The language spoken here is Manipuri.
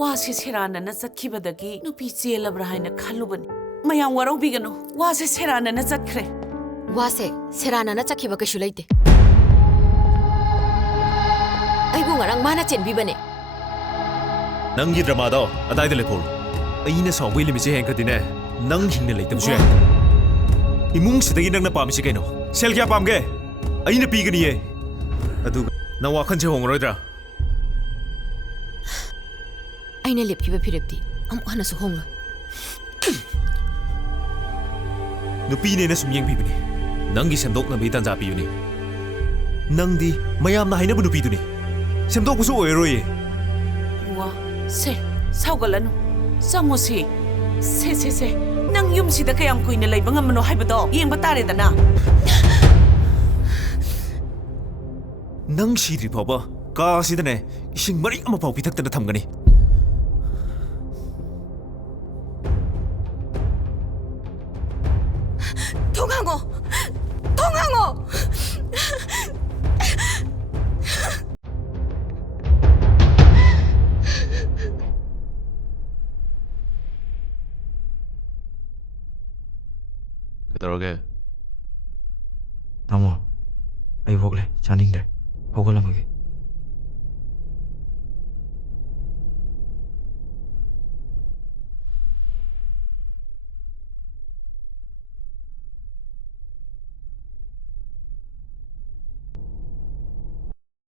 와세 세라나나 ꯆꯠꯈꯤꯕꯗꯒꯤ ꯅꯨꯄꯤ ꯆꯦꯜꯂꯕ꯭ꯔꯥ ꯍꯥꯏꯅ ꯈꯜꯂꯨꯕꯅꯤ ꯃꯌꯥꯝ ꯋꯥꯔꯧꯕꯤꯒꯅꯨ ꯋꯥꯁꯦ ꯁꯦꯔꯥꯅꯅ ꯆꯠꯈ꯭ꯔꯦ 와세 세라나나 짝히바 그슈 레이테 아이고 nga랑 마나 첸비바네 ꯅꯪꯒꯤ ꯗ꯭ꯔꯃꯥꯗꯣ ꯑꯗꯥꯏꯗ ꯂꯦꯞꯍꯧꯔꯣ ꯑꯩꯅ ꯁꯥꯎꯕꯒꯤ ꯂꯤꯃꯤꯠꯁꯦ ꯍꯦꯟꯈ꯭ꯔꯗꯤꯅꯦ ꯅꯪ ꯍꯤꯡꯅ ꯂꯩꯇꯕꯁꯨ ꯌꯥꯏ 이뭉시대기 ꯅꯪꯅ ꯄꯥꯝꯃꯤꯁꯤ ꯀꯩꯅꯣ ꯁꯦꯜ ꯀꯌꯥ ꯄꯥꯝꯒꯦ ꯑꯩꯅ ꯄꯤꯒꯅꯤꯌꯦ ꯑꯗꯨꯒ ꯅꯪ ꯋꯥꯈꯜꯁꯦ ꯍꯣꯡꯉꯔꯣꯏꯗ꯭ꯔꯥ 아이네 lep키바 피랩디 아무 하나서 홍로 누피네나 ꯁꯨꯝ ꯌꯦꯡꯕꯤꯕꯅꯤ ꯅꯪꯒꯤ ꯁꯦꯝꯗꯣꯛꯅꯕꯒꯤ ꯇꯥꯟꯖꯥ ꯄꯤꯕꯅꯤ ꯅꯪꯗꯤ ꯃꯌꯥꯝꯅ ꯍꯥꯏꯅꯕ ꯅꯨꯄꯤꯗꯨꯅꯤ ꯁꯦꯝꯗꯣꯛꯄꯁꯨ ꯑꯣꯏꯔꯣꯏꯌꯦ 와 세 사오갈라누 ꯆꯪꯉꯨꯁꯤ 세 ꯅꯪ ꯌꯨꯝꯁꯤꯗ ꯀꯌꯥꯝ ꯀꯨꯏꯅ ꯂꯩꯕ ꯉꯝꯃꯅꯣ ꯍꯥꯏꯕꯗꯣ ꯌꯦꯡꯕ ꯇꯥꯔꯦꯗꯅ ꯅꯪ ꯁꯤꯗ꯭ꯔꯤ ꯐꯥꯎꯕ ꯀꯥꯁꯤꯗꯅꯦ 이싱 머리 ꯑꯃ ꯐꯥꯎ ꯄꯤꯊꯛꯇꯅ ꯊꯝꯒꯅꯤ 통항어 그러게 나무, 아이 먹을래? 자닝들, 먹을래 먹이.